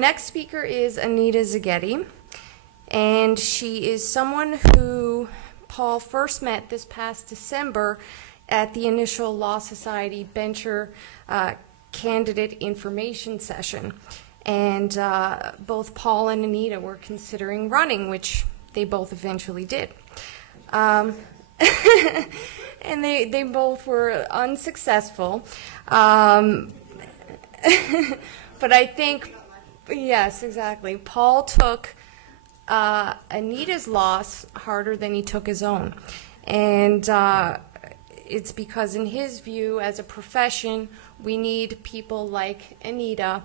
Next speaker is Anita Zaghetti, and she is someone who Paul first met this past December at the initial Law Society Bencher candidate information session. And both Paul and Anita were considering running, which they both eventually did. And they both were unsuccessful. But I think, yes, exactly. Paul took Anita's loss harder than he took his own. And it's because in his view, as a profession, we need people like Anita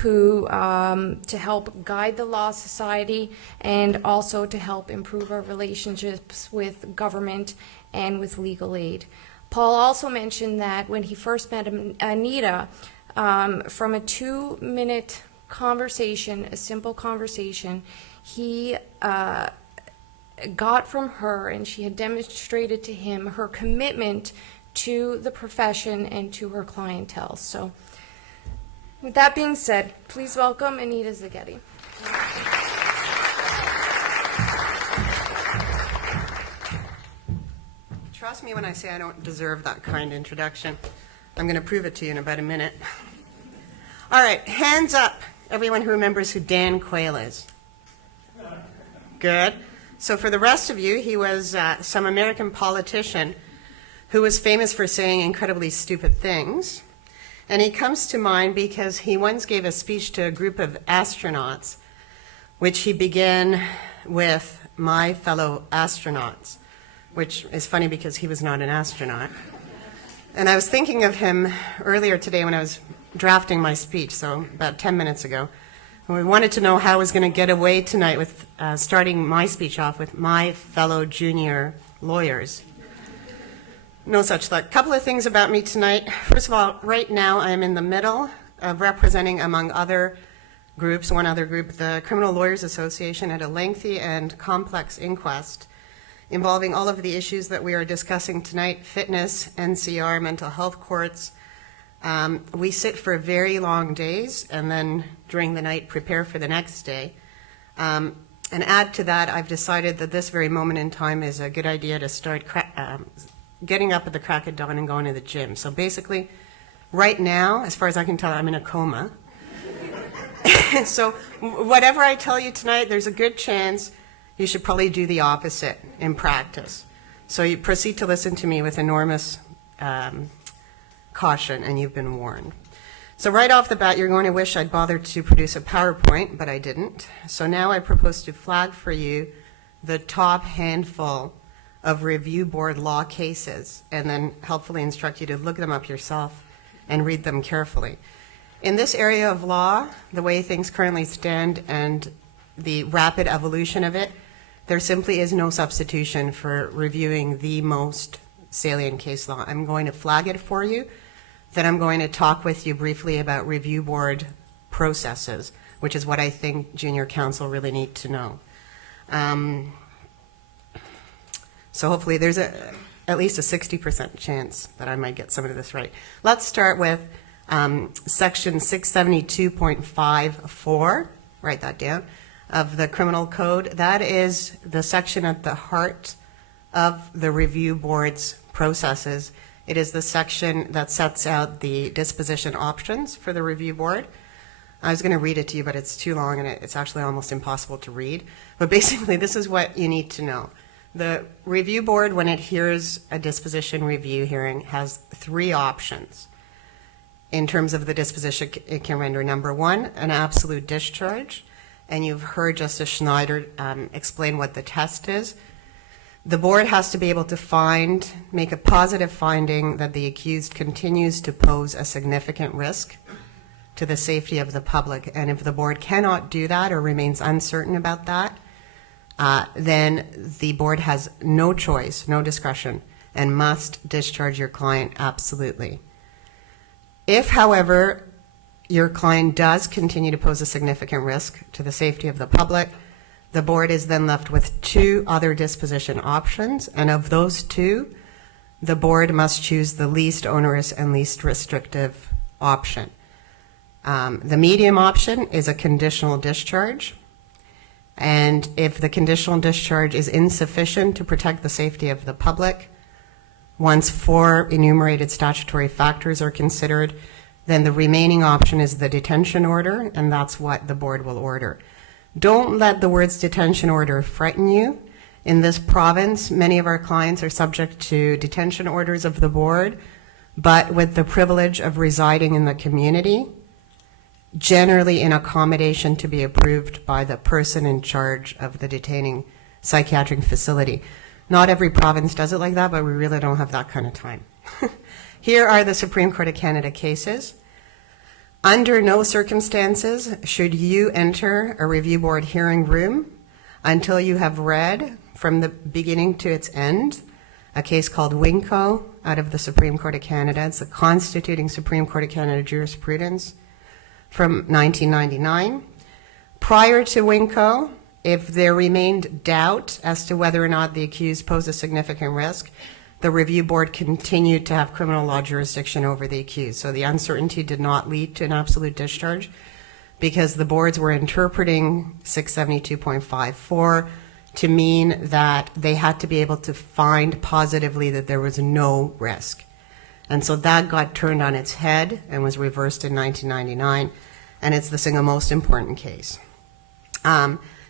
who to help guide the Law Society and also to help improve our relationships with government and with legal aid. Paul also mentioned that when he first met Anita, from a 2-minute conversation, a simple conversation, he got from her, and she had demonstrated to him her commitment to the profession and to her clientele. So with that being said, please welcome Anita Zaghetti. Trust me when I say I don't deserve that kind introduction. I'm going to prove it to you in about a minute. All right, hands up, everyone who remembers who Dan Quayle is. Good. So for the rest of you, he was some American politician who was famous for saying incredibly stupid things. And he comes to mind because he once gave a speech to a group of astronauts, which he began with, "My fellow astronauts," which is funny because he was not an astronaut. And I was thinking of him earlier today when I was drafting my speech, so about 10 minutes ago. And we wanted to know how I was going to get away tonight with starting my speech off with "my fellow junior lawyers." No such luck. A couple of things about me tonight. First of all, right now I am in the middle of representing, among other groups, one other group, the Criminal Lawyers Association, at a lengthy and complex inquest involving all of the issues that we are discussing tonight: fitness, NCR, mental health courts. We sit for very long days and then during the night prepare for the next day. And add to that, I've decided that this very moment in time is a good idea to start getting up at the crack of dawn and going to the gym. So basically, right now, as far as I can tell, I'm in a coma. So whatever I tell you tonight, there's a good chance you should probably do the opposite in practice. So you proceed to listen to me with enormous caution, and you've been warned. So right off the bat, you're going to wish I'd bothered to produce a PowerPoint, but I didn't. So now I propose to flag for you the top handful of review board law cases, and then helpfully instruct you to look them up yourself and read them carefully. In this area of law, the way things currently stand and the rapid evolution of it, there simply is no substitution for reviewing the most salient case law. I'm going to flag it for you. Then I'm going to talk with you briefly about review board processes, which is what I think junior counsel really need to know. So hopefully there's at least a 60% chance that I might get some of this right. Let's start with section 672.54, write that down, of the Criminal Code. That is the section at the heart of the review board's processes. It is the section that sets out the disposition options for the review board. I was going to read it to you, but it's too long and it's actually almost impossible to read. But basically, this is what you need to know. The review board, when it hears a disposition review hearing, has 3 options. In terms of the disposition it can render: number 1, an absolute discharge, and you've heard Justice Schneider explain what the test is. The board has to be able to make a positive finding that the accused continues to pose a significant risk to the safety of the public, and if the board cannot do that or remains uncertain about that, then the board has no choice, no discretion, and must discharge your client absolutely. If, however, your client does continue to pose a significant risk to the safety of the public, the board is then left with 2 other disposition options, and of those 2, the board must choose the least onerous and least restrictive option. The medium option is a conditional discharge. And if the conditional discharge is insufficient to protect the safety of the public, once 4 enumerated statutory factors are considered, then the remaining option is the detention order, and that's what the board will order. Don't let the words detention order frighten you. In this province, many of our clients are subject to detention orders of the board, but with the privilege of residing in the community, generally in accommodation to be approved by the person in charge of the detaining psychiatric facility. Not every province does it like that, but we really don't have that kind of time. Here are the Supreme Court of Canada cases. Under no circumstances should you enter a review board hearing room until you have read from the beginning to its end a case called Winco out of the Supreme Court of Canada. It's the constituting Supreme Court of Canada jurisprudence from 1999. Prior to Winco, if there remained doubt as to whether or not the accused posed a significant risk, the review board continued to have criminal law jurisdiction over the accused. So the uncertainty did not lead to an absolute discharge because the boards were interpreting 672.54 to mean that they had to be able to find positively that there was no risk. And so that got turned on its head and was reversed in 1999, and it's the single most important case.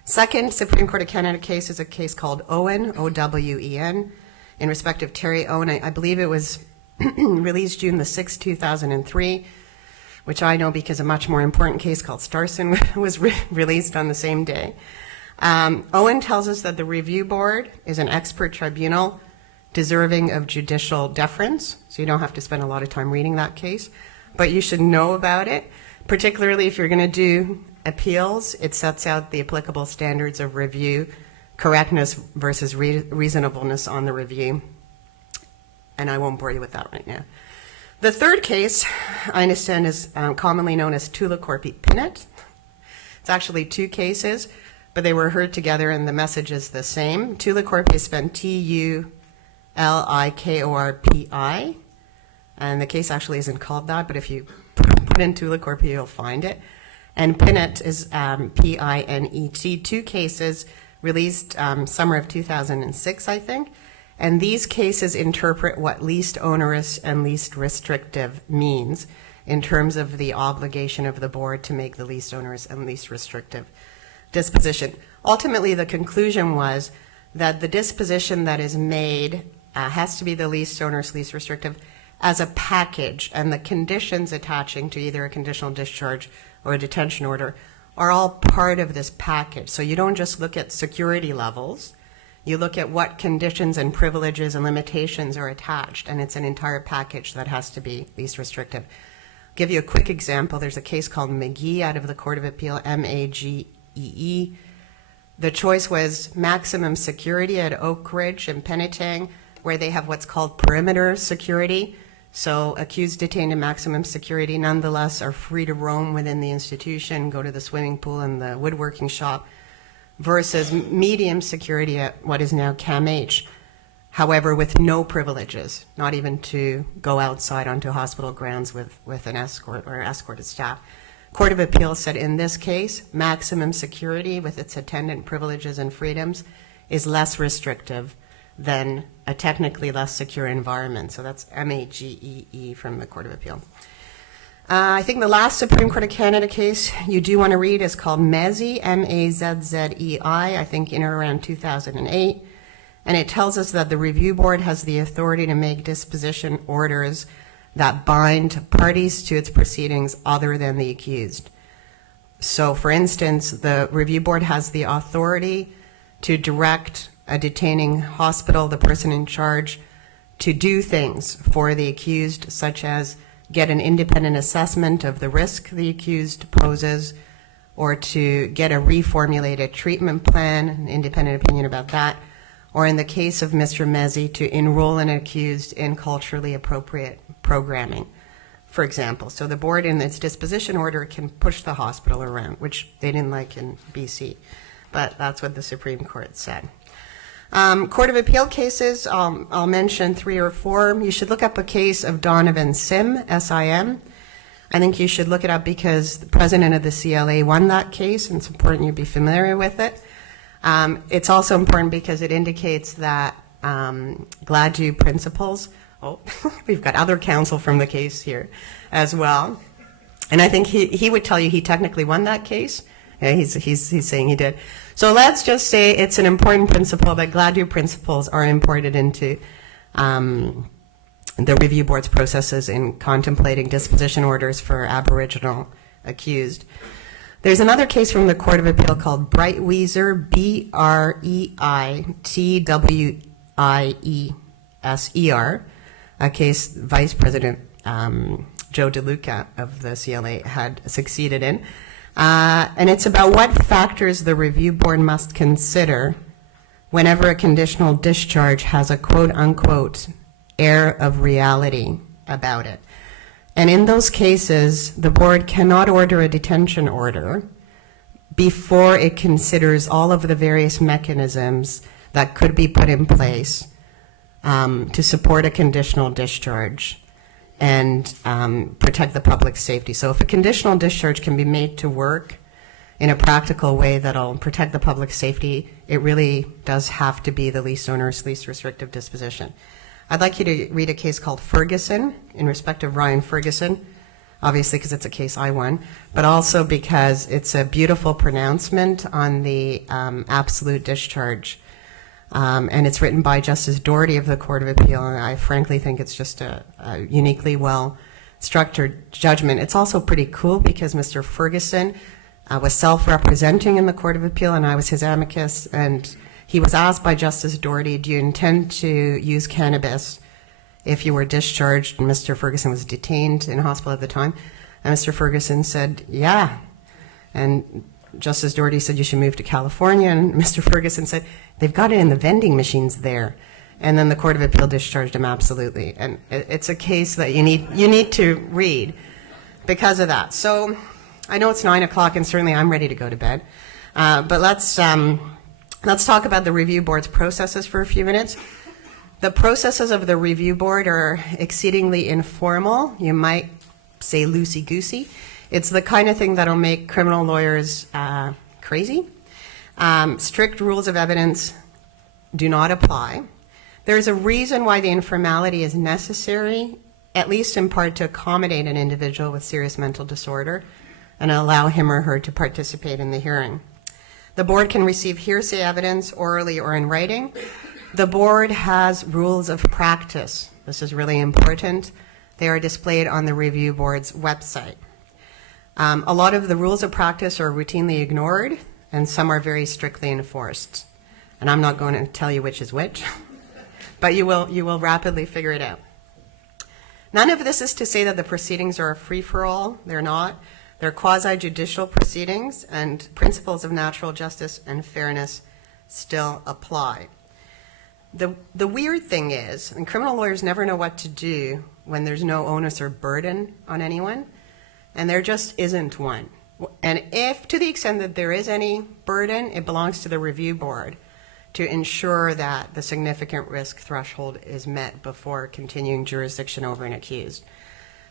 Second Supreme Court of Canada case is a case called Owen, O-W-E-N, in respect of Terry Owen. I believe it was released June the 6th, 2003, which I know because a much more important case called Starson was released on the same day. Owen tells us that the review board is an expert tribunal deserving of judicial deference, so you don't have to spend a lot of time reading that case, but you should know about it, particularly if you're going to do appeals. It sets out the applicable standards of review, correctness versus reasonableness on the review, and I won't bore you with that right now. The third case, I understand, is commonly known as Tullakorpi-Pinnett. It's actually two cases, but they were heard together and the message is the same. Tullakorpi is spelled T-U-L-I-K-O-R-P-I, and the case actually isn't called that, but if you put in Tullakorpi, you'll find it. And Pinnett is P-I-N-E-T, two cases released summer of 2006, I think. And these cases interpret what least onerous and least restrictive means in terms of the obligation of the board to make the least onerous and least restrictive disposition. Ultimately, the conclusion was that the disposition that is made has to be the least onerous, least restrictive as a package, and the conditions attaching to either a conditional discharge or a detention order are all part of this package. So you don't just look at security levels, you look at what conditions and privileges and limitations are attached, and it's an entire package that has to be least restrictive. I'll give you a quick example. There's a case called McGee out of the Court of Appeal, M-A-G-E-E. The choice was maximum security at Oak Ridge and Penetang, where they have what's called perimeter security. So accused detained in maximum security nonetheless are free to roam within the institution, go to the swimming pool and the woodworking shop, versus medium security at what is now CAMH, however, with no privileges, not even to go outside onto hospital grounds with an escort or escorted staff. Court of Appeal said in this case, maximum security with its attendant privileges and freedoms is less restrictive than a technically less secure environment. So that's M-A-G-E-E from the Court of Appeal. I think the last Supreme Court of Canada case you do want to read is called Mazzei, M-A-Z-Z-E-I, I think in or around 2008. And it tells us that the review board has the authority to make disposition orders that bind parties to its proceedings other than the accused. So for instance, the review board has the authority to direct a detaining hospital, the person in charge, to do things for the accused, such as get an independent assessment of the risk the accused poses, or to get a reformulated treatment plan, an independent opinion about that, or in the case of Mr. Mazzei, to enroll an accused in culturally appropriate programming, for example. So the board in its disposition order can push the hospital around, which they didn't like in BC, but that's what the Supreme Court said. Court of Appeal cases, I'll mention 3 or 4. You should look up a case of Donovan Sim, S-I-M. I think you should look it up because the president of the CLA won that case, and it's important you be familiar with it. It's also important because it indicates that Gladue principles, we've got other counsel from the case here as well, and I think he would tell you he technically won that case. Yeah, he's saying he did. So let's just say it's an important principle that Gladue principles are imported into the review board's processes in contemplating disposition orders for Aboriginal accused. There's another case from the Court of Appeal called Breitwieser, Breitwieser, a case Vice President Joe DeLuca of the CLA had succeeded in. And it's about what factors the review board must consider whenever a conditional discharge has a quote-unquote air of reality about it. And in those cases, the board cannot order a detention order before it considers all of the various mechanisms that could be put in place to support a conditional discharge and protect the public's safety. So if a conditional discharge can be made to work in a practical way that'll protect the public's safety, it really does have to be the least onerous, least restrictive disposition. I'd like you to read a case called Ferguson, in respect of Ryan Ferguson, obviously because it's a case I won, but also because it's a beautiful pronouncement on the absolute discharge. And it's written by Justice Doherty of the Court of Appeal, and I frankly think it's just a uniquely well-structured judgment. It's also pretty cool because Mr. Ferguson was self-representing in the Court of Appeal, and I was his amicus, and he was asked by Justice Doherty, do you intend to use cannabis if you were discharged? And Mr. Ferguson was detained in hospital at the time. And Mr. Ferguson said, yeah. And Justice Doherty said, you should move to California. And Mr. Ferguson said, they've got it in the vending machines there. And then the Court of Appeal discharged him absolutely. And it's a case that you need to read because of that. So I know it's 9 o'clock, and certainly I'm ready to go to bed. But let's talk about the review board's processes for a few minutes. The processes of the review board are exceedingly informal. You might say loosey-goosey. It's the kind of thing that'll make criminal lawyers crazy. Strict rules of evidence do not apply. There's a reason why the informality is necessary, at least in part to accommodate an individual with serious mental disorder and allow him or her to participate in the hearing. The board can receive hearsay evidence orally or in writing. The board has rules of practice. This is really important. They are displayed on the review board's website. A lot of the rules of practice are routinely ignored, and some are very strictly enforced. And I'm not going to tell you which is which, but you will rapidly figure it out. None of this is to say that the proceedings are a free-for-all. They're not. They're quasi-judicial proceedings, and principles of natural justice and fairness still apply. The weird thing is, and criminal lawyers never know what to do when there's no onus or burden on anyone, and there just isn't one. And if, to the extent that there is any burden, it belongs to the review board to ensure that the significant risk threshold is met before continuing jurisdiction over an accused.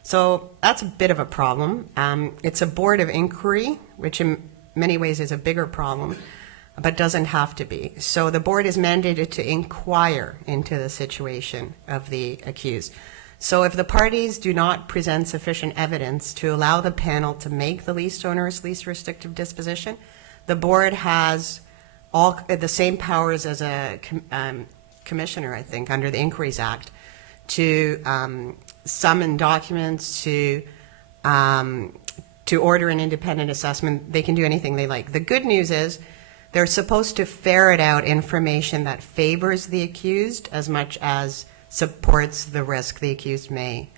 So that's a bit of a problem. It's a board of inquiry, which in many ways is a bigger problem, but doesn't have to be. So the board is mandated to inquire into the situation of the accused. So if the parties do not present sufficient evidence to allow the panel to make the least onerous, least restrictive disposition, the board has all the same powers as a commissioner, I think, under the Inquiries Act, to summon documents, to order an independent assessment. They can do anything they like. The good news is they're supposed to ferret out information that favors the accused as much as supports the risk the accused may